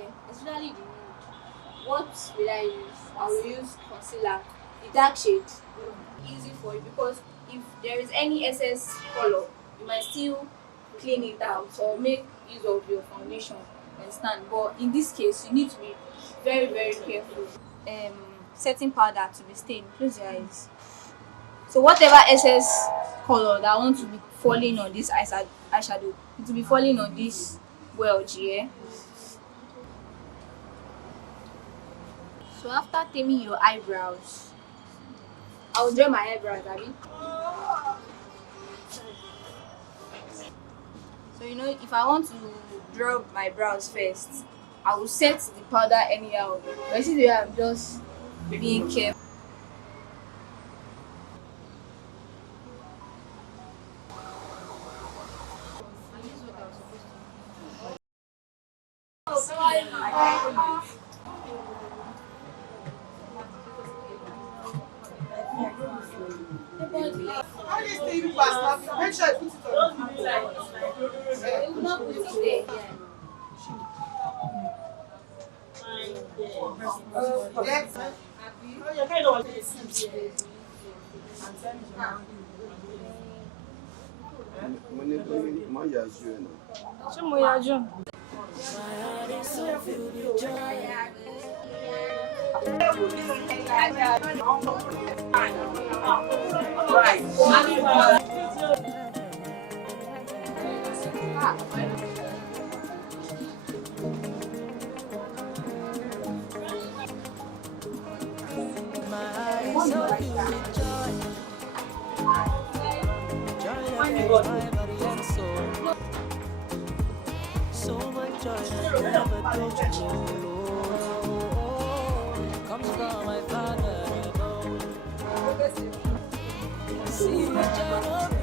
Okay, especially the nude. What will I use? I will use concealer, the dark shade. Easy for you because if there is any excess color, you might still clean it out or make use of your foundation. You understand? But in this case, you need to be very, very careful. Um, Setting powder to be stained. Close your eyes. So whatever excess color that want to be falling on this eyeshadow, it will be falling on this wedge here. So after taming your eyebrows, I will draw my eyebrows, Abby. So if I want to draw my brows first, I will set the powder anyhow. But you see the way I'm just being careful. Make sure I put it on. You will not put it there. Yes. Ṣé mo yájú? So much joy I never told you comes from my father above. See the joy of